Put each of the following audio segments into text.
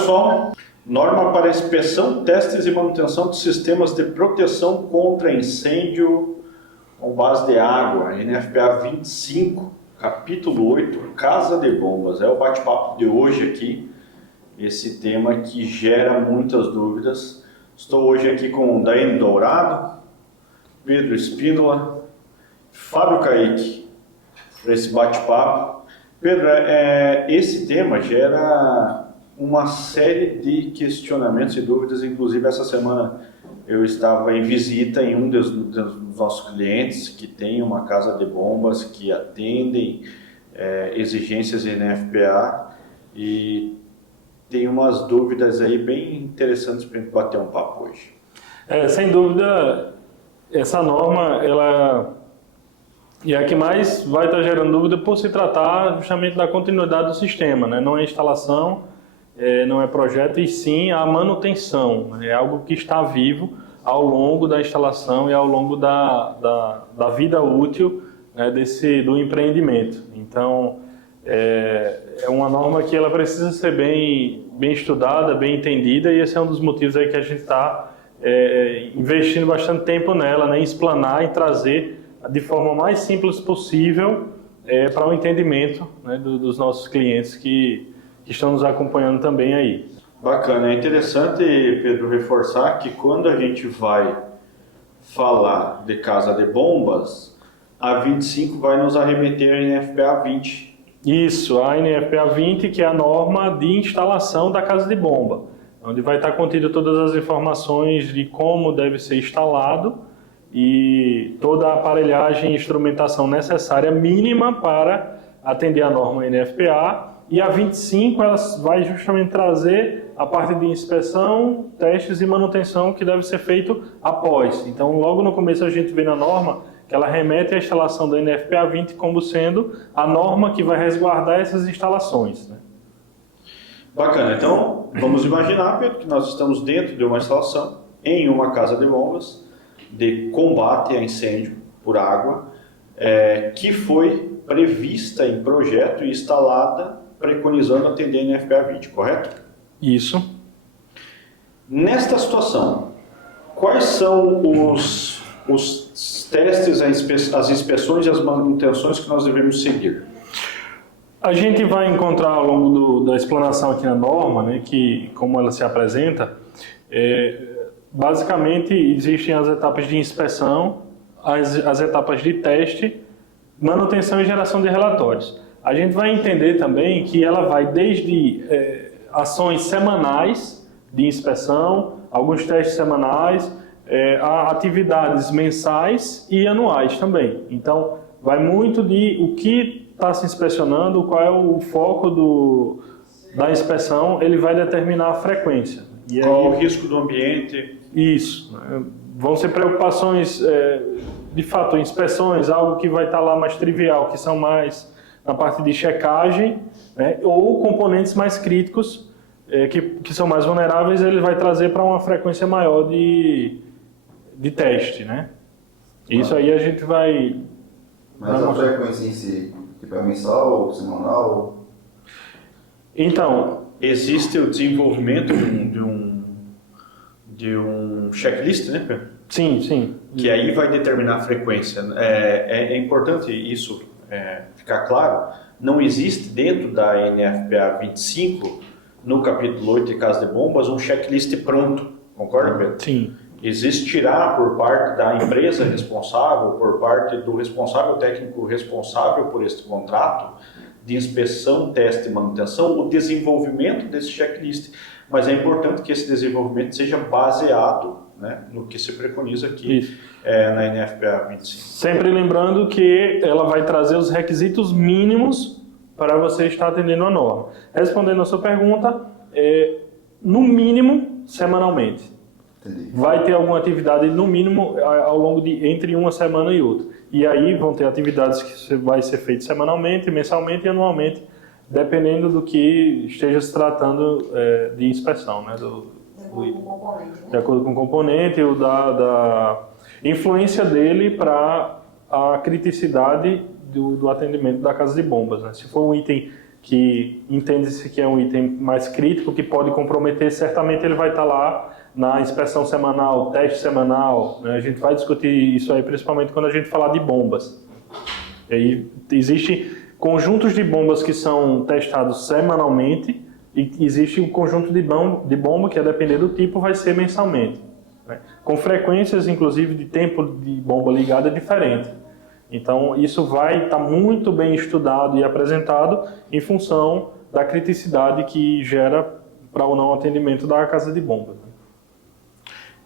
pessoal, norma para inspeção, testes e manutenção de sistemas de proteção contra incêndio com base de água, NFPA 25, capítulo 8, Casa de Bombas. É o bate-papo de hoje aqui, esse tema que gera muitas dúvidas. Estou hoje aqui com Daiane Dourado, Pedro Espíndola, Fábio Caíque, para esse bate-papo. Pedro, esse tema gera uma série de questionamentos e dúvidas. Inclusive, essa semana eu estava em visita em um dos nossos clientes que tem uma casa de bombas que atendem exigências NFPA, e tem umas dúvidas aí bem interessantes para a gente bater um papo hoje. Sem dúvida, essa norma ela é a que mais vai estar gerando dúvida por se tratar justamente da continuidade do sistema, né? Não é instalação, não é projeto, e sim a manutenção, né? É algo que está vivo ao longo da instalação e ao longo da vida útil, né, do empreendimento. Então, é uma norma que ela precisa ser bem estudada, bem entendida, e esse é um dos motivos aí que a gente está investindo bastante tempo nela, né, em explanar e trazer de forma mais simples possível para o entendimento, né, dos nossos clientes que estão nos acompanhando também aí. Bacana, é interessante, Pedro, reforçar que quando a gente vai falar de casa de bombas, a 25 vai nos arremeter a NFPA 20. Isso, a NFPA 20, que é a norma de instalação da casa de bomba, onde vai estar contido todas as informações de como deve ser instalado e toda a aparelhagem e instrumentação necessária mínima para atender a norma NFPA. E a 25 ela vai justamente trazer a parte de inspeção, testes e manutenção que deve ser feito após. Então, logo no começo a gente vê na norma que ela remete à instalação da NFPA 20 como sendo a norma que vai resguardar essas instalações, né? Bacana, então vamos imaginar, Pedro, que nós estamos dentro de uma instalação em uma casa de bombas de combate a incêndio por água, que foi prevista em projeto e instalada preconizando atender a NFPA 20, correto? Isso. Nesta situação, quais são os testes, as inspeções e as manutenções que nós devemos seguir? A gente vai encontrar ao longo da explanação aqui na norma, né, que como ela se apresenta, basicamente existem as etapas de inspeção, as etapas de teste, manutenção e geração de relatórios. A gente vai entender também que ela vai desde ações semanais de inspeção, alguns testes semanais, a atividades mensais e anuais também. Então, vai muito de o que está se inspecionando, qual é o foco da inspeção, ele vai determinar a frequência. E qual aí, o risco do ambiente? Isso. Vão ser preocupações, de fato, inspeções, algo que vai estar lá mais trivial, que são mais na parte de checagem, né, ou componentes mais críticos, que são mais vulneráveis, ele vai trazer para uma frequência maior de teste, né? Isso aí a gente vai... Mas a frequência em si, tipo é mensal ou semanal? Então, existe o desenvolvimento de um checklist, né, Pedro? Sim, sim. Que aí vai determinar a frequência. É importante isso ficar claro. Não existe dentro da NFPA 25, no capítulo 8 de Casa de Bombas, um checklist pronto. Concorda, Pedro? Sim. Existirá por parte da empresa responsável, por parte do responsável técnico responsável por este contrato de inspeção, teste e manutenção, o desenvolvimento desse checklist. Mas é importante que esse desenvolvimento seja baseado, né, no que se preconiza aqui na NFPA 25. Sempre lembrando que ela vai trazer os requisitos mínimos para você estar atendendo a norma. Respondendo a sua pergunta, no mínimo, semanalmente. Entendi. Vai ter alguma atividade, no mínimo, ao longo entre uma semana e outra. E aí vão ter atividades que vai ser feito semanalmente, mensalmente e anualmente, dependendo do que esteja se tratando de inspeção, né? De acordo com o componente ou da influência dele para a criticidade do atendimento da casa de bombas, né? Se for um item que entende-se que é um item mais crítico, que pode comprometer, certamente ele vai estar lá na inspeção semanal, teste semanal, né? A gente vai discutir isso aí principalmente quando a gente falar de bombas. E aí existe conjuntos de bombas que são testados semanalmente e existe um conjunto de bomba que, a depender do tipo, vai ser mensalmente, né? Com frequências, inclusive, de tempo de bomba ligada diferente. Então, isso vai estar muito bem estudado e apresentado em função da criticidade que gera para o não atendimento da casa de bomba.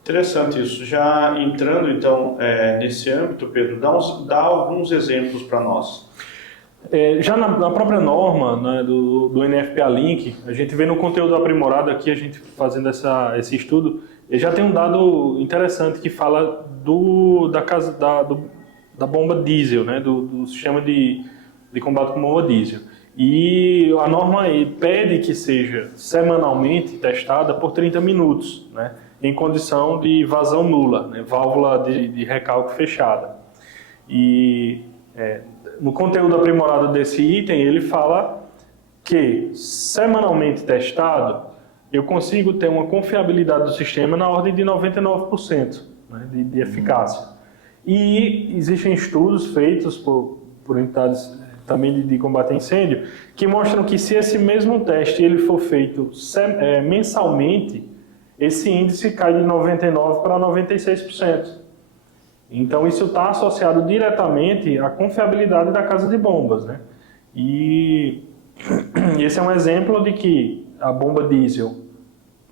Interessante isso. Já entrando, então, nesse âmbito, Pedro, dá alguns exemplos para nós. Já na própria norma, né, do NFPA Link, a gente vê no conteúdo aprimorado aqui, a gente fazendo esse estudo, já tem um dado interessante que fala da bomba diesel, né, do sistema de combate com bomba diesel. E a norma pede que seja semanalmente testada por 30 minutos, né, em condição de vazão nula, né, válvula de recalque fechada. E no conteúdo aprimorado desse item, ele fala que, semanalmente testado, eu consigo ter uma confiabilidade do sistema na ordem de 99%, né, de eficácia. E existem estudos feitos por entidades também de combate a incêndio, que mostram que se esse mesmo teste ele for feito mensalmente, esse índice cai de 99% para 96%. Então, isso está associado diretamente à confiabilidade da casa de bombas, né? E esse é um exemplo de que a bomba diesel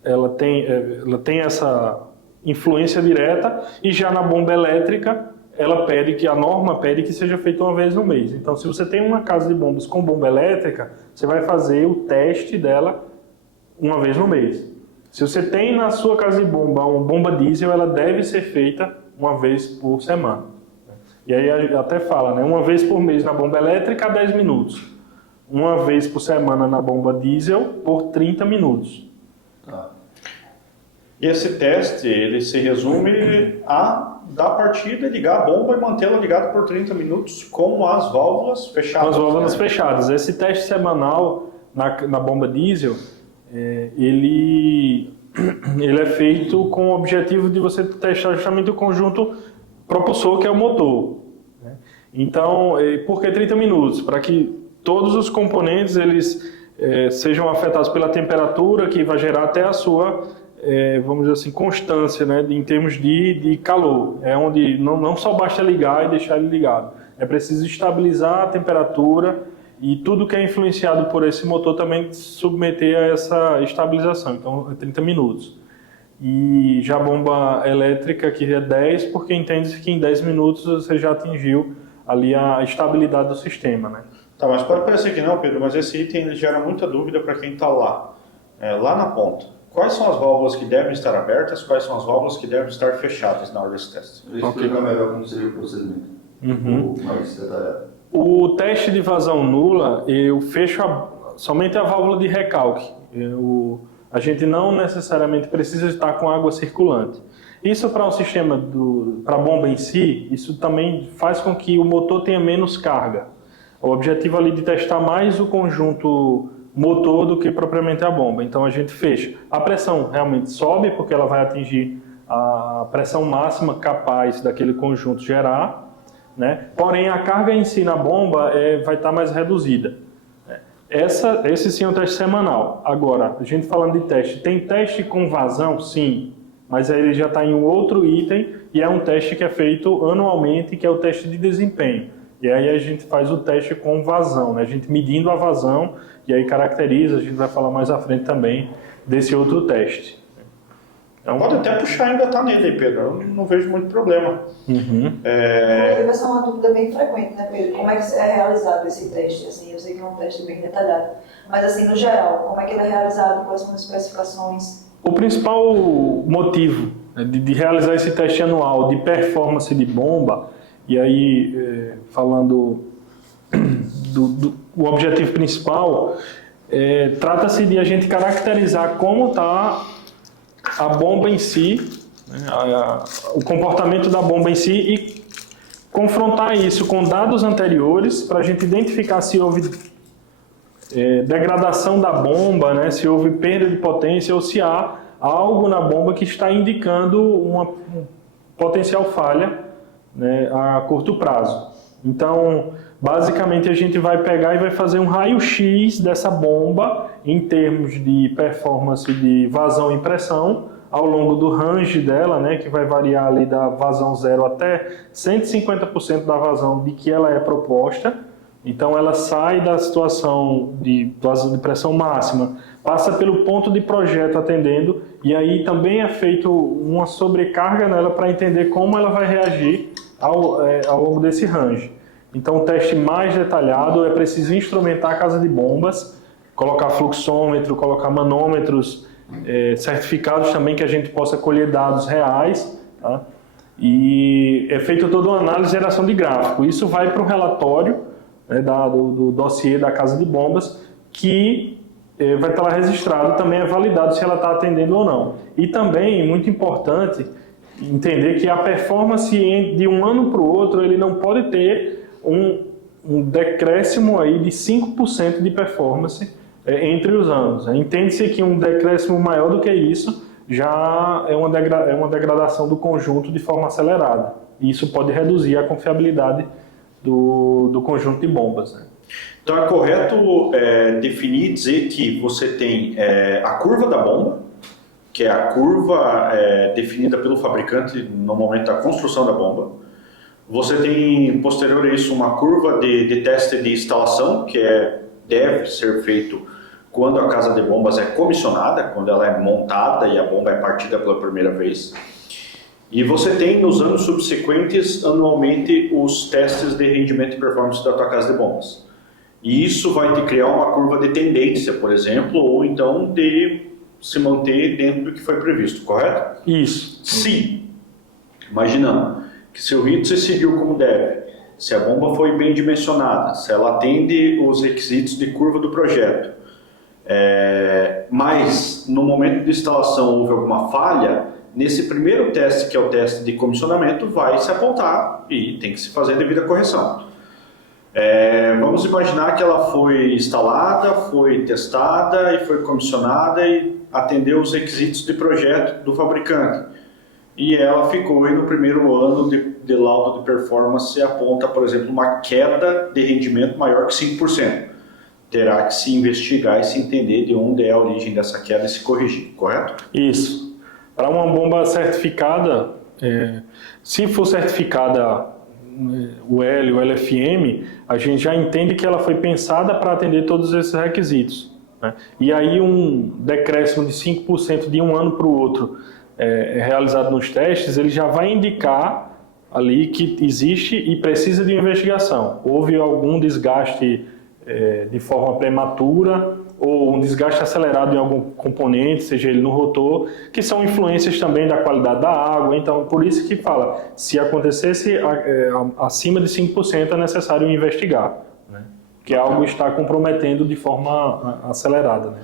ela tem essa influência direta, e já na bomba elétrica a norma pede que seja feito uma vez no mês. Então, se você tem uma casa de bombas com bomba elétrica, você vai fazer o teste dela uma vez no mês. Se você tem na sua casa de bomba uma bomba diesel, ela deve ser feita uma vez por semana. E aí até fala, né? Uma vez por mês na bomba elétrica, 10 minutos. Uma vez por semana na bomba diesel, por 30 minutos. E esse teste, ele se resume a dar partida, ligar a bomba e mantê-la ligada por 30 minutos com as válvulas fechadas. Com as válvulas fechadas. Esse teste semanal na bomba diesel, ele é feito com o objetivo de você testar justamente o conjunto propulsor, que é o motor, né? Então, por que 30 minutos? Para que todos os componentes eles sejam afetados pela temperatura, que vai gerar até a sua, vamos dizer assim, constância, né, em termos de calor. É onde não só basta ligar e deixar ele ligado. É preciso estabilizar a temperatura e tudo que é influenciado por esse motor também submeter a essa estabilização. Então, é 30 minutos. E já a bomba elétrica, que é 10, porque entende-se que em 10 minutos você já atingiu ali a estabilidade do sistema, né? Tá, mas pode parecer que não, Pedro, mas esse item ele gera muita dúvida para quem está lá na ponta. Quais são as válvulas que devem estar abertas, quais são as válvulas que devem estar fechadas na hora desse teste? Deixa eu explicar melhor como seria o procedimento. Mais detalhado. O teste de vazão nula, eu fecho somente a válvula de recalque. A gente não necessariamente precisa estar com água circulante. Isso para o sistema, para a bomba em si, isso também faz com que o motor tenha menos carga. O objetivo ali de testar mais o conjunto motor do que propriamente a bomba. Então a gente fecha. A pressão realmente sobe, porque ela vai atingir a pressão máxima capaz daquele conjunto gerar, né? Porém, a carga em si na bomba vai estar mais reduzida. Esse sim é um teste semanal. Agora, a gente falando de teste, tem teste com vazão? Sim, mas aí ele já está em um outro item e é um teste que é feito anualmente, que é o teste de desempenho. E aí a gente faz o teste com vazão, né? A gente medindo a vazão e aí caracteriza, a gente vai falar mais à frente também desse outro teste. Então, pode até puxar e engatar nele aí, Pedro. Eu não vejo muito problema. Vai ser uma dúvida bem frequente, né, Pedro? Como é que é realizado esse teste? Assim, eu sei que é um teste bem detalhado, mas assim, no geral, como é que ele é realizado? Quais são as especificações? O principal motivo, né, de realizar esse teste anual de performance de bomba, e aí falando o objetivo principal, trata-se de a gente caracterizar como está a bomba em si, né, o comportamento da bomba em si, e confrontar isso com dados anteriores para a gente identificar se houve degradação da bomba, né, se houve perda de potência ou se há algo na bomba que está indicando uma potencial falha, né, a curto prazo. Então, basicamente a gente vai pegar e vai fazer um raio-x dessa bomba em termos de performance de vazão e pressão ao longo do range dela, né, que vai variar ali da vazão 0 até 150% da vazão de que ela é proposta. Então ela sai da situação de vazão de pressão máxima, passa pelo ponto de projeto atendendo, e aí também é feito uma sobrecarga nela para entender como ela vai reagir ao longo desse range. Então o teste mais detalhado é preciso instrumentar a casa de bombas, colocar fluxômetro, colocar manômetros certificados também, que a gente possa colher dados reais, tá? E é feito toda uma análise e geração de gráfico. Isso vai para o relatório, né, do dossiê da casa de bombas, que vai estar lá registrado, também é validado se ela está atendendo ou não. E também, muito importante, entender que a performance de um ano para o outro, ele não pode ter um decréscimo aí de 5% de performance entre os anos. Entende-se que um decréscimo maior do que isso já é uma degradação do conjunto de forma acelerada. E isso pode reduzir a confiabilidade do conjunto de bombas, né? Então é correto definir e dizer que você tem a curva da bomba, que é a curva definida pelo fabricante no momento da construção da bomba. Você tem, posterior a isso, uma curva de teste de instalação, que deve ser feito quando a casa de bombas é comissionada, quando ela é montada e a bomba é partida pela primeira vez. E você tem, nos anos subsequentes, anualmente, os testes de rendimento e performance da tua casa de bombas. E isso vai te criar uma curva de tendência, por exemplo, ou então de se manter dentro do que foi previsto, correto? Isso. Se, imaginando que seu RIT se seguiu como deve, se a bomba foi bem dimensionada, se ela atende os requisitos de curva do projeto, mas no momento de instalação houve alguma falha, nesse primeiro teste, que é o teste de comissionamento, vai se apontar e tem que se fazer a devida correção. Vamos imaginar que ela foi instalada, foi testada e foi comissionada e atendeu os requisitos de projeto do fabricante. E ela ficou aí no primeiro ano de laudo de performance e aponta, por exemplo, uma queda de rendimento maior que 5%. Terá que se investigar e se entender de onde é a origem dessa queda e se corrigir, correto? Isso. Para uma bomba certificada, se for certificada o L, o LFM, a gente já entende que ela foi pensada para atender todos esses requisitos, né? E aí um decréscimo de 5% de um ano para o outro realizado nos testes, ele já vai indicar ali que existe e precisa de investigação. Houve algum desgaste de forma prematura ou um desgaste acelerado em algum componente, seja ele no rotor, que são influências também da qualidade da água. Então, por isso que fala, se acontecesse acima de 5% é necessário investigar, né? Que algo está comprometendo de forma acelerada, né?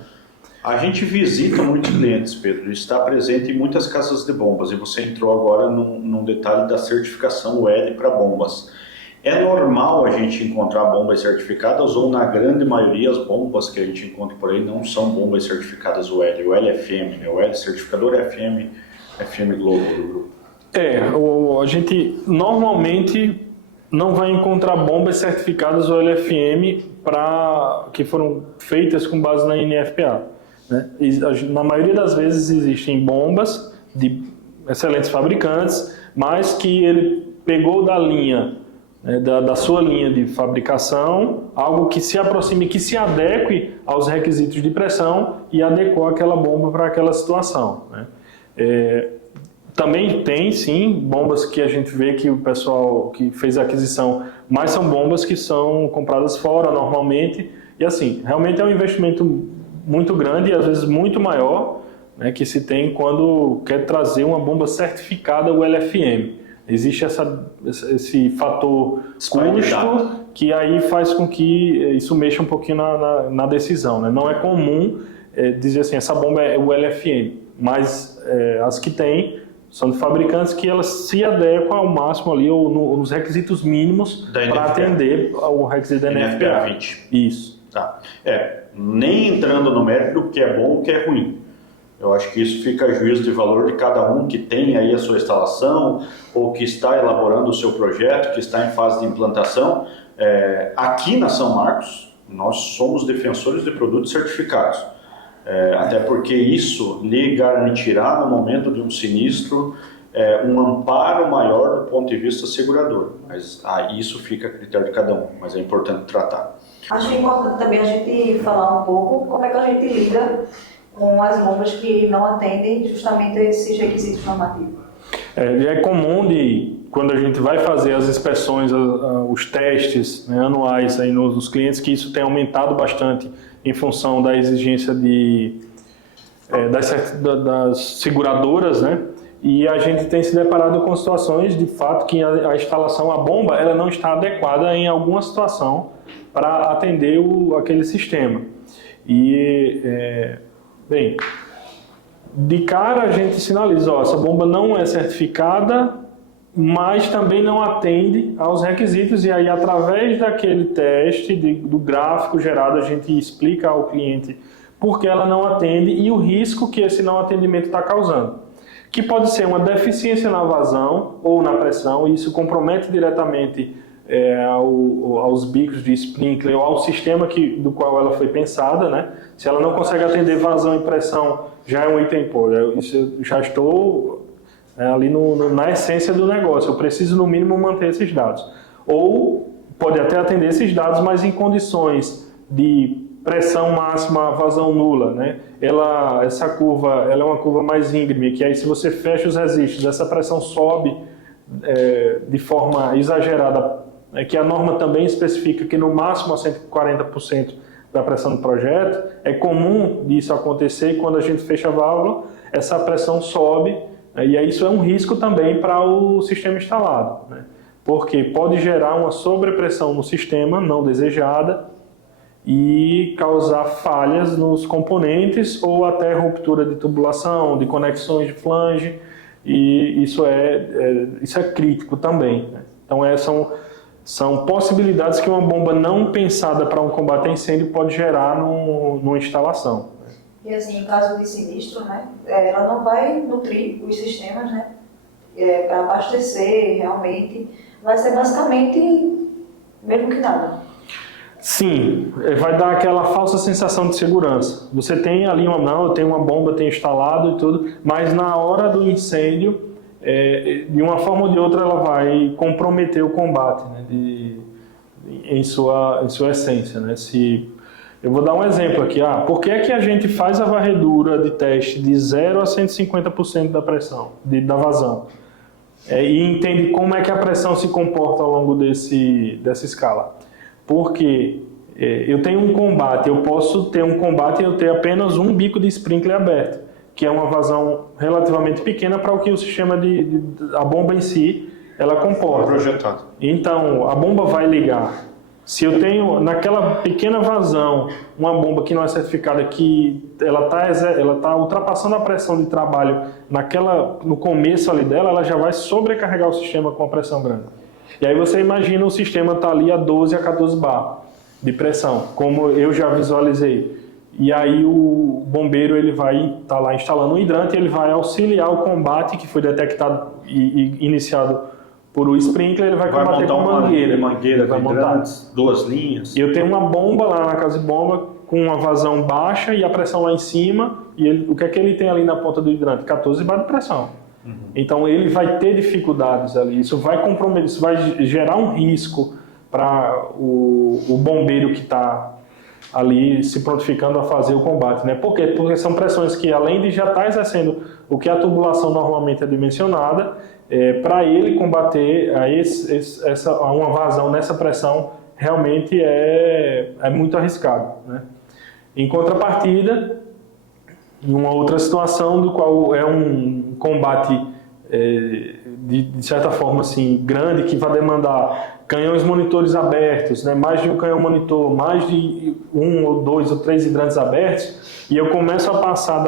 A gente visita muitos clientes, Pedro, está presente em muitas casas de bombas, e você entrou agora num detalhe da certificação UL para bombas. É normal a gente encontrar bombas certificadas, ou na grande maioria as bombas que a gente encontra por aí não são bombas certificadas UL, o LFM, né? O L certificador FM Globo do grupo. A gente normalmente não vai encontrar bombas certificadas ou LFM que foram feitas com base na NFPA, né? Na maioria das vezes existem bombas de excelentes fabricantes, mas que ele pegou da linha, da sua linha de fabricação, algo que se aproxime, que se adeque aos requisitos de pressão e adequou aquela bomba para aquela situação, né? Também tem, sim, bombas que a gente vê que o pessoal que fez a aquisição, mas são bombas que são compradas fora normalmente, e assim, realmente é um investimento muito grande e às vezes muito maior, né, que se tem quando quer trazer uma bomba certificada, o LFM. Existe esse fator custo que aí faz com que isso mexa um pouquinho na decisão, né? Não é comum dizer assim, essa bomba é o LFM, mas as que tem são de fabricantes que elas se adequam ao máximo ali, ou nos requisitos mínimos para atender ao requisito da NFPA 20. Isso. Tá. nem entrando no mérito do que é bom ou o que é ruim. Eu acho que isso fica a juízo de valor de cada um que tem aí a sua instalação ou que está elaborando o seu projeto, que está em fase de implantação. Aqui na São Marcos, nós somos defensores de produtos certificados, até porque isso lhe garantirá no momento de um sinistro um amparo maior do ponto de vista segurador, mas isso fica a critério de cada um, mas é importante tratar. Acho importante também a gente falar um pouco como é que a gente lida com as bombas que não atendem justamente a esses requisitos normativos. É comum quando a gente vai fazer as inspeções, os testes, né, anuais aí nos clientes, que isso tem aumentado bastante em função da exigência das seguradoras, né? E a gente tem se deparado com situações, de fato, que a instalação, a bomba, ela não está adequada em alguma situação para atender aquele sistema. Bem, de cara a gente sinaliza, essa bomba não é certificada, mas também não atende aos requisitos, e aí através daquele teste, do gráfico gerado, a gente explica ao cliente por que ela não atende e o risco que esse não atendimento está causando. Que pode ser uma deficiência na vazão ou na pressão, e isso compromete diretamente aos bicos de sprinkler ou ao sistema do qual ela foi pensada, né? Se ela não consegue atender vazão e pressão, já é um item já estou ali na essência do negócio, eu preciso no mínimo manter esses dados. Ou pode até atender esses dados, mas em condições de pressão máxima, vazão nula, né? Essa curva, ela é uma curva mais íngreme, que aí se você fecha os resistos, essa pressão sobe de forma exagerada, que a norma também especifica que no máximo a 140% da pressão do projeto. É comum isso acontecer quando a gente fecha a válvula, essa pressão sobe, e aí isso é um risco também para o sistema instalado, né? Porque pode gerar uma sobrepressão no sistema não desejada e causar falhas nos componentes ou até ruptura de tubulação, de conexões de flange, e isso é crítico também, né? Então são possibilidades que uma bomba não pensada para um combate a incêndio pode gerar numa instalação. E assim, em caso de sinistro, né, ela não vai nutrir os sistemas, né, para abastecer realmente, vai ser basicamente mesmo que nada. Sim, vai dar aquela falsa sensação de segurança. Você tem ali eu tenho uma bomba, tenho instalado e tudo, mas na hora do incêndio, de uma forma ou de outra, ela vai comprometer o combate, né, em sua essência, né? Eu vou dar um exemplo aqui. Por que é que a gente faz a varredura de teste de 0 a 150% da pressão, da vazão? E entende como é que a pressão se comporta ao longo dessa escala. Porque eu tenho um combate, eu posso ter um combate e eu ter apenas um bico de sprinkler aberto, que é uma vazão relativamente pequena para o que o sistema a bomba em si, ela comporta. Projetado. Então, a bomba vai ligar. Se eu tenho naquela pequena vazão uma bomba que não é certificada, que ela tá ultrapassando a pressão de trabalho no começo ali dela, ela já vai sobrecarregar o sistema com a pressão grande. E aí você imagina o sistema tá ali a 12 a 14 bar de pressão, como eu já visualizei. E aí o bombeiro ele vai estar lá instalando um hidrante, ele vai auxiliar o combate que foi detectado e iniciado por o sprinkler, ele vai combater com mangueira, vai montar 2 linhas. E eu tenho uma bomba lá na casa de bomba com uma vazão baixa e a pressão lá em cima, e o que é que ele tem ali na ponta do hidrante? 14 bar de pressão. Então ele vai ter dificuldades ali, isso vai comprometer, isso vai gerar um risco para o bombeiro que está ali se prontificando a fazer o combate, né? Por quê? Porque são pressões que, além de já estar exercendo o que a tubulação normalmente é dimensionada, para ele combater uma vazão nessa pressão realmente é muito arriscado, né? Em contrapartida, em uma outra situação do qual é um combate de certa forma assim grande, que vai demandar canhões monitores abertos, né? Mais de um canhão monitor, mais de 1 ou 2 ou 3 hidrantes abertos, e eu começo a passar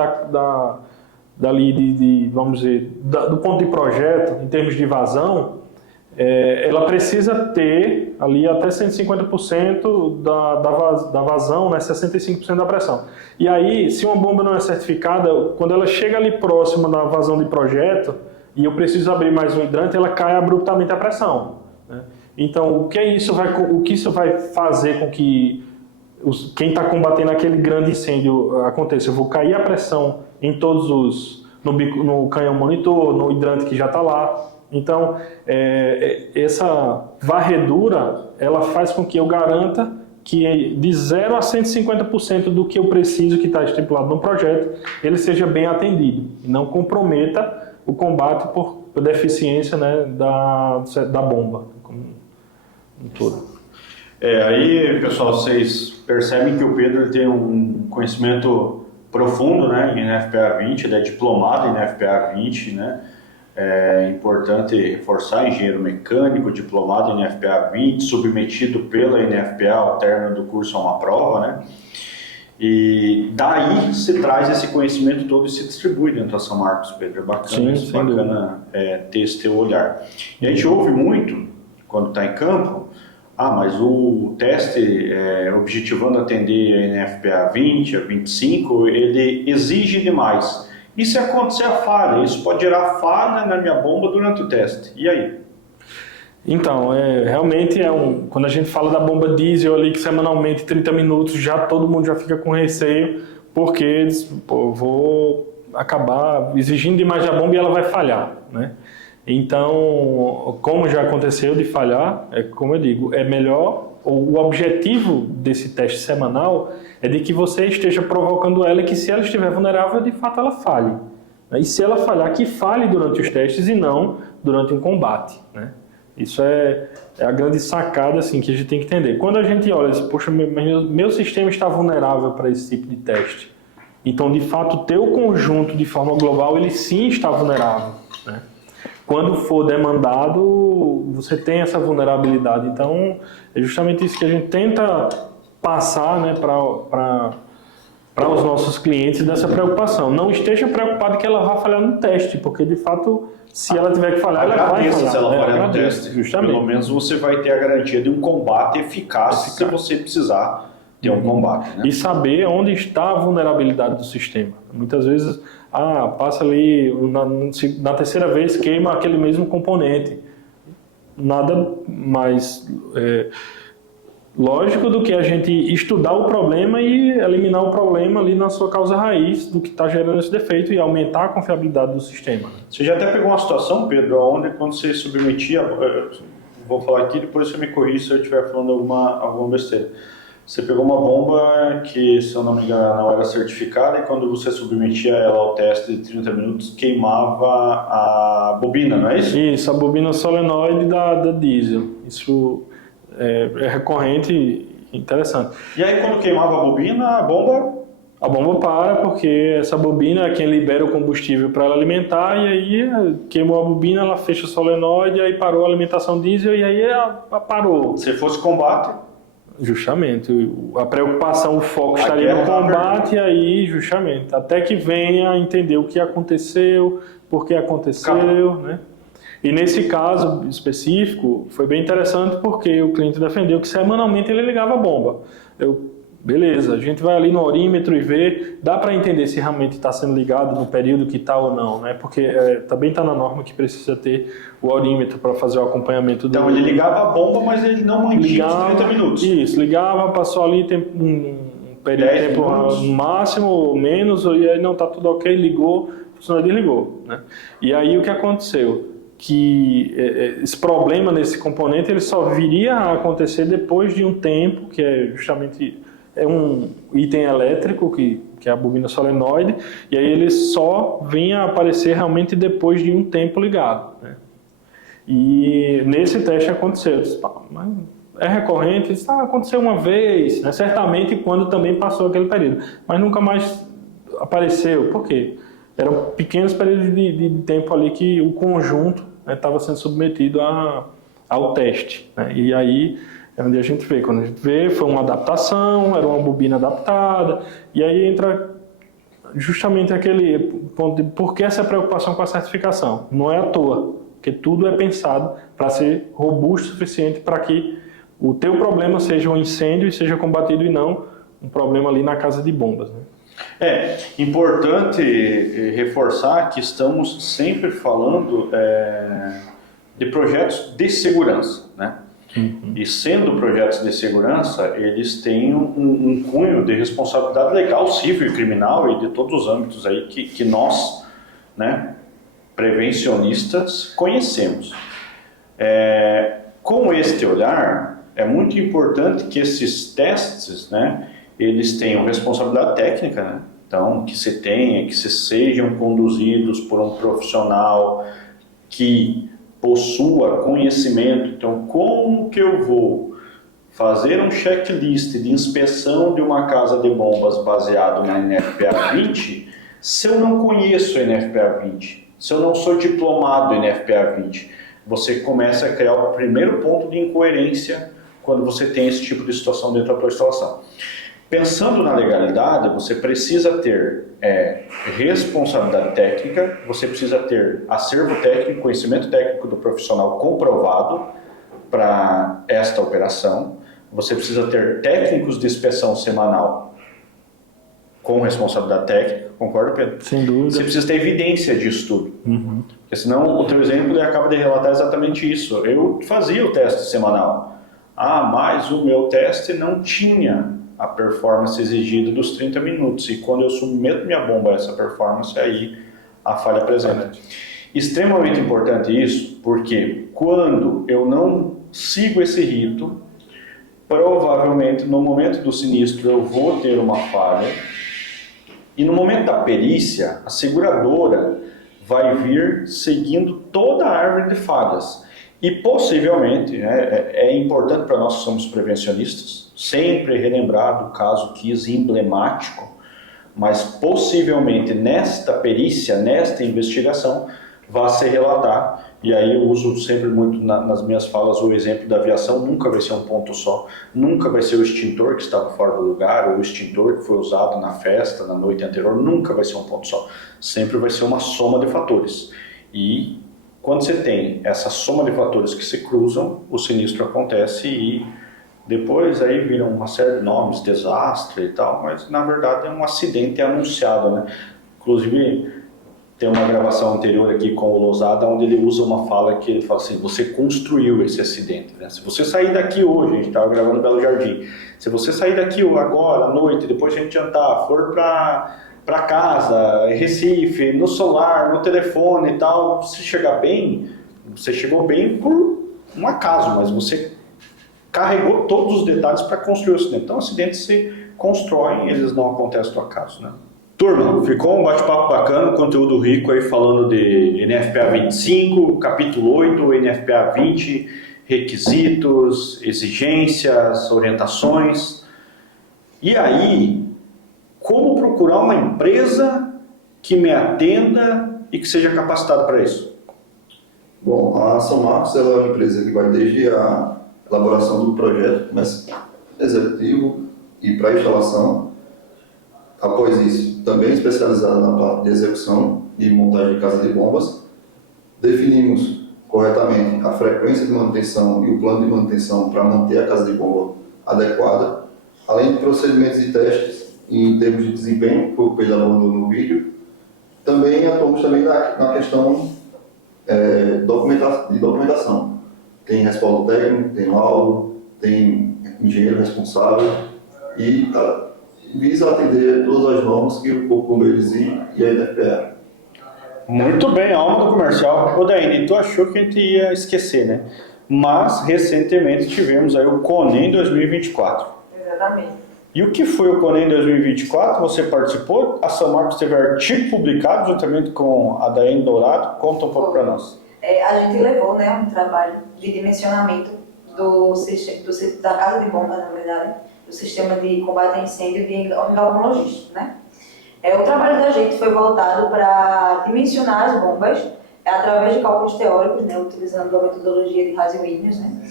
dali vamos dizer, do ponto de projeto, em termos de vazão, ela precisa ter ali até 150% da vazão, né, 65% da pressão. E aí, se uma bomba não é certificada, quando ela chega ali próxima da vazão de projeto, e eu preciso abrir mais um hidrante, ela cai abruptamente a pressão, né? Então, o que isso vai fazer com que quem está combatendo aquele grande incêndio aconteça? Eu vou cair a pressão em todos no canhão monitor, no hidrante que já está lá. Então, essa varredura, ela faz com que eu garanta que de 0 a 150% do que eu preciso, que está estipulado no projeto, ele seja bem atendido e não comprometa o combate por deficiência, né, da bomba como um todo. Aí, pessoal, vocês percebem que o Pedro tem um conhecimento profundo, né, em NFPA 20, ele é diplomado em NFPA 20, né? É importante reforçar, engenheiro mecânico, diplomado em NFPA 20, submetido pela NFPA ao término do curso a uma prova, né? E daí se traz esse conhecimento todo e se distribui dentro da São Marcos, Pedro. É bacana, Sim, bacana ter esse teu olhar. E a gente ouve muito, quando está em campo, mas o teste objetivando atender a NFPA 20, a 25, ele exige demais. E se acontecer a falha? Isso pode gerar falha na minha bomba durante o teste. E aí? Então, realmente quando a gente fala da bomba diesel ali, que semanalmente 30 minutos, todo mundo já fica com receio, porque vou acabar exigindo demais da bomba e ela vai falhar, né? Então, como já aconteceu de falhar, como eu digo, é melhor, o objetivo desse teste semanal é de que você esteja provocando ela e que se ela estiver vulnerável, de fato ela falhe. E se ela falhar, que falhe durante os testes e não durante um combate, né? Isso é a grande sacada assim, que a gente tem que entender. Quando a gente olha, poxa, meu sistema está vulnerável para esse tipo de teste. Então, de fato, o teu conjunto, de forma global, ele sim está vulnerável, né? Quando for demandado, você tem essa vulnerabilidade. Então, é justamente isso que a gente tenta passar, né, para os nossos clientes dessa preocupação. Não esteja preocupado que ela vai falhar no teste, porque, de fato, se ela tiver que falhar, ela vai falhar. Se ela falhar no teste, justamente. Pelo menos você vai ter a garantia de um combate eficaz se você precisar ter um combate, né? E saber onde está a vulnerabilidade do sistema. Muitas vezes, passa ali, na terceira vez queima aquele mesmo componente. Nada mais lógico do que a gente estudar o problema e eliminar o problema ali na sua causa raiz do que está gerando esse defeito e aumentar a confiabilidade do sistema. Você já até pegou uma situação, Pedro, onde quando você submetia, vou falar aqui, depois você me corrige se eu estiver falando alguma besteira. Você pegou uma bomba que, se eu não me engano, não era certificada e quando você submetia ela ao teste de 30 minutos, queimava a bobina, não é isso? Isso, a bobina solenoide da diesel. Isso é recorrente e interessante. E aí, quando queimava a bobina, a bomba para, porque essa bobina é quem libera o combustível para ela alimentar, e aí queimou a bobina, ela fecha o solenoide, aí parou a alimentação diesel, e aí ela parou. Se fosse combate... Justamente, a preocupação, o foco estaria no combate, e aí, justamente, até que venha entender o que aconteceu, por que aconteceu, né? E nesse caso específico, foi bem interessante porque o cliente defendeu que semanalmente ele ligava a bomba. Beleza, a gente vai ali no orímetro e vê, dá para entender se realmente está sendo ligado no período que está ou não, né? Porque também está na norma que precisa ter o orímetro para fazer o acompanhamento do... Então ele ligava a bomba, mas ele não mantinha os 30 minutos. Isso, ligava, passou ali um período de tempo no máximo ou menos, e aí não, está tudo ok, ligou, funcionou, desligou, né? E aí o que aconteceu? Que esse problema nesse componente ele só viria a acontecer depois de um tempo, que é justamente um item elétrico, que é a bobina solenoide, e aí ele só vinha a aparecer realmente depois de um tempo ligado, né? E nesse teste aconteceu. Eu disse, mas é recorrente? Eu disse, aconteceu uma vez, né? Certamente quando também passou aquele período, mas nunca mais apareceu. Por quê? Eram pequenos períodos de tempo ali que o conjunto estava sendo submetido ao teste, né? E aí é onde a gente vê. Quando a gente vê, foi uma adaptação, era uma bobina adaptada, e aí entra justamente aquele ponto de por que essa preocupação com a certificação. Não é à toa, porque tudo é pensado para ser robusto o suficiente para que o teu problema seja um incêndio e seja combatido e não um problema ali na casa de bombas, né? É importante reforçar que estamos sempre falando de projetos de segurança, né? E sendo projetos de segurança, eles têm um cunho de responsabilidade legal, civil e criminal e de todos os âmbitos aí que nós, né, prevencionistas, conhecemos. Com este olhar, é muito importante que esses testes, né, eles tenham responsabilidade técnica, né? Então, que se sejam conduzidos por um profissional que possua conhecimento. Então, como que eu vou fazer um checklist de inspeção de uma casa de bombas baseado na NFPA 20 se eu não conheço a NFPA 20, se eu não sou diplomado em NFPA 20? Você começa a criar o primeiro ponto de incoerência quando você tem esse tipo de situação dentro da tua instalação. Pensando na legalidade, você precisa ter responsabilidade técnica, você precisa ter acervo técnico, conhecimento técnico do profissional comprovado para esta operação, você precisa ter técnicos de inspeção semanal com responsabilidade técnica, concorda, Pedro? Sem dúvida. Você precisa ter evidência disso tudo, porque senão o teu exemplo ele acaba de relatar exatamente isso. Eu fazia o teste semanal, mas o meu teste não tinha a performance exigida dos 30 minutos. E quando eu submeto minha bomba a essa performance, aí a falha presente. Extremamente importante isso, porque quando eu não sigo esse rito, provavelmente no momento do sinistro eu vou ter uma falha. E no momento da perícia, a seguradora vai vir seguindo toda a árvore de falhas. E possivelmente, é importante para nós que somos prevencionistas, sempre relembrar do caso Kiss emblemático, mas possivelmente nesta perícia, nesta investigação, vai se relatar, e aí eu uso sempre muito nas minhas falas o exemplo da aviação, nunca vai ser um ponto só, nunca vai ser o extintor que estava fora do lugar, ou o extintor que foi usado na festa, na noite anterior, nunca vai ser um ponto só, sempre vai ser uma soma de fatores. E quando você tem essa soma de fatores que se cruzam, o sinistro acontece e depois aí viram uma série de nomes, desastre e tal, mas na verdade é um acidente anunciado, né? Inclusive tem uma gravação anterior aqui com o Losada onde ele usa uma fala que ele fala assim: você construiu esse acidente, né? Se você sair daqui hoje, a gente estava gravando no Belo Jardim, se você sair daqui agora, à noite, depois a gente jantar, for para casa, Recife, no celular, no telefone e tal, se chegar bem, você chegou bem por um acaso, mas você carregou todos os detalhes para construir o acidente. Então, acidentes se constroem, eles não acontecem do acaso, né? Turma, ficou um bate-papo bacana, conteúdo rico aí falando de NFPA 25, capítulo 8, NFPA 20, requisitos, exigências, orientações. E aí, como procurar uma empresa que me atenda e que seja capacitada para isso? Bom, a São Marcos ela é uma empresa que vai desde a elaboração do projeto, começa executivo e para instalação. Após isso, também especializada na parte de execução e montagem de casa de bombas. Definimos corretamente a frequência de manutenção e o plano de manutenção para manter a casa de bomba adequada, além de procedimentos de testes em termos de desempenho, que o Pedro abordou no vídeo. Também atuamos também na questão de documentação. Tem respaldo técnico, tem laudo, tem engenheiro responsável e visa atender todas as normas que o Corpo de Bombeiros e a NFPA. Muito bem, alma do comercial. Ô Daine, tu achou que a gente ia esquecer, né? Mas recentemente tivemos aí o CONEM 2024. Exatamente. E o que foi o CONEM 2024? Você participou? A São Marcos teve artigo publicado juntamente com a Daine Dourado. Conta um pouco para nós. A gente levou, né, um trabalho de dimensionamento da casa de bombas, na verdade, do sistema de combate a incêndio de galvão logístico, né? O trabalho da gente foi voltado para dimensionar as bombas através de cálculos teóricos, né, utilizando a metodologia de Hazel-Williams, né?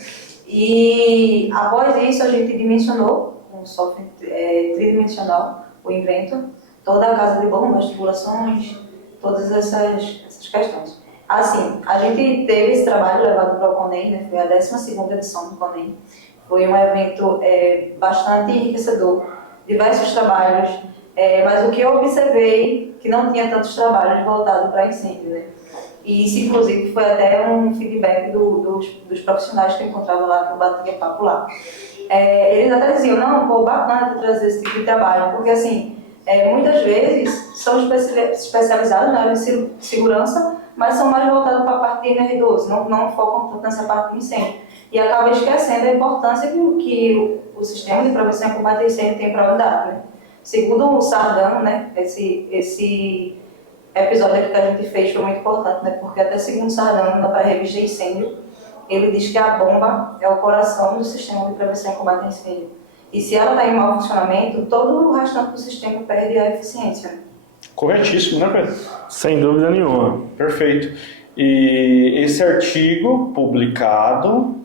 E após isso a gente dimensionou com um software tridimensional, o Invento, toda a casa de bombas, tubulações, todas essas questões. Assim, a gente teve esse trabalho levado para o CONEM, né? Foi a 12ª edição do CONEM. Foi um evento bastante enriquecedor, diversos trabalhos, mas o que eu observei que não tinha tantos trabalhos voltados para incêndio, né? E isso, inclusive, foi até um feedback dos profissionais que eu encontrava lá, que eu batia papo lá. Eles até diziam, não, pô, bacana de trazer esse tipo de trabalho, porque, assim, muitas vezes são especializados na área de segurança, mas são mais voltados para a parte de NR12, não focam tanto nessa parte de incêndio. E acaba esquecendo a importância que o sistema de prevenção e combate a incêndio tem para a unidade, né? Segundo o Sardano, né, esse episódio aqui que a gente fez foi muito importante, né, porque até segundo o Sardano, na pré-revista de incêndio, ele diz que a bomba é o coração do sistema de prevenção e combate a incêndio. E se ela está em mau funcionamento, todo o restante do sistema perde a eficiência. Corretíssimo, né, Pedro? Sem dúvida nenhuma. Perfeito. E esse artigo publicado,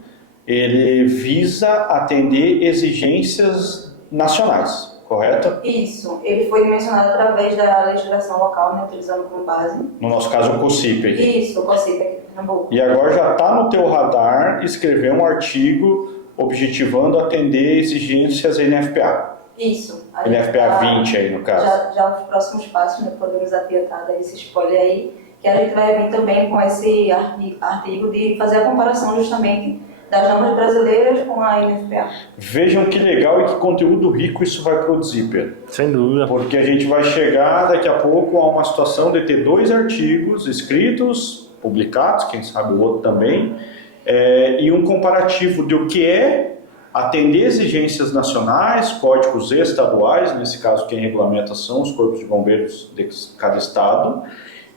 ele visa atender exigências nacionais, correto? Isso. Ele foi dimensionado através da legislação local, né, utilizando como base. No nosso caso, o COCIP aqui. Isso, o COCIP aqui em Pernambuco. E agora já está no teu radar escrever um artigo objetivando atender exigências NFPA. Isso. NFPA 20 aí, no caso. Já os próximos passos, né, podemos adiantar esse spoiler aí, que a gente vai vir também com esse artigo de fazer a comparação justamente das normas brasileiras com a NFPA. Vejam que legal e que conteúdo rico isso vai produzir, Pedro. Sem dúvida. Porque a gente vai chegar daqui a pouco a uma situação de ter 2 artigos escritos, publicados, quem sabe o outro também, e um comparativo de o que é atender exigências nacionais, códigos estaduais, nesse caso quem regulamenta são os corpos de bombeiros de cada estado,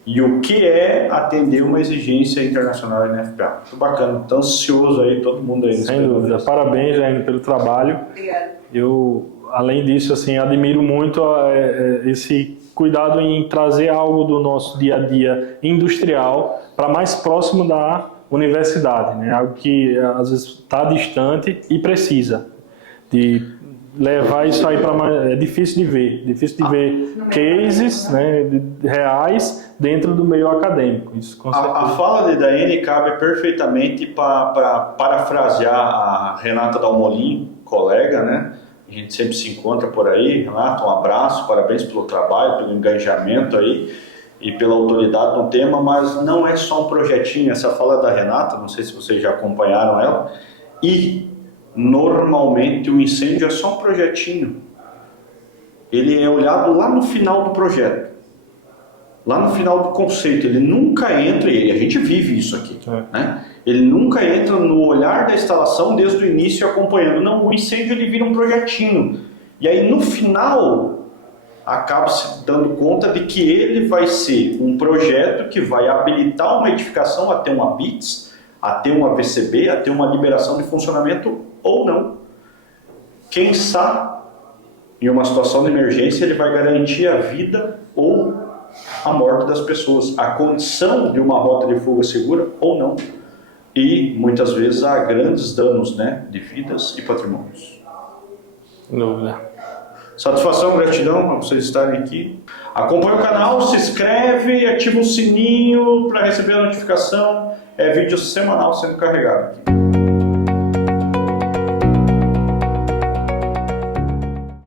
e o que é atender uma exigência internacional da NFPA. Muito bacana, estou ansioso aí, todo mundo aí. Sem dúvida. Parabéns, Jaime, pelo trabalho. Obrigada. Eu, além disso, assim, admiro muito esse cuidado em trazer algo do nosso dia a dia industrial para mais próximo da universidade, né? Algo que às vezes está distante e precisa de levar isso aí para mais. É difícil de ver cases, né, reais dentro do meio acadêmico. Isso, com certeza. A fala de Daiane cabe perfeitamente para parafrasear a Renata Dalmolin, colega, né? A gente sempre se encontra por aí. Renata, um abraço, parabéns pelo trabalho, pelo engajamento aí e pela autoridade no tema, mas não é só um projetinho. Essa fala da Renata, não sei se vocês já acompanharam ela, e normalmente o incêndio é só um projetinho. Ele é olhado lá no final do projeto, lá no final do conceito. Ele nunca entra, e a gente vive isso aqui, né? Ele nunca entra no olhar da instalação desde o início acompanhando. Não, o incêndio ele vira um projetinho. E aí no final acaba se dando conta de que ele vai ser um projeto que vai habilitar uma edificação a ter uma BITS, a ter uma VCB, a ter uma liberação de funcionamento ou não. Quem sabe, em uma situação de emergência, ele vai garantir a vida ou a morte das pessoas, a condição de uma rota de fuga segura ou não. E muitas vezes há grandes danos, né, de vidas e patrimônios. Sem dúvida. Satisfação, gratidão por vocês estarem aqui. Acompanhe o canal, se inscreve, ativa o sininho para receber a notificação. É vídeo semanal sendo carregado aqui.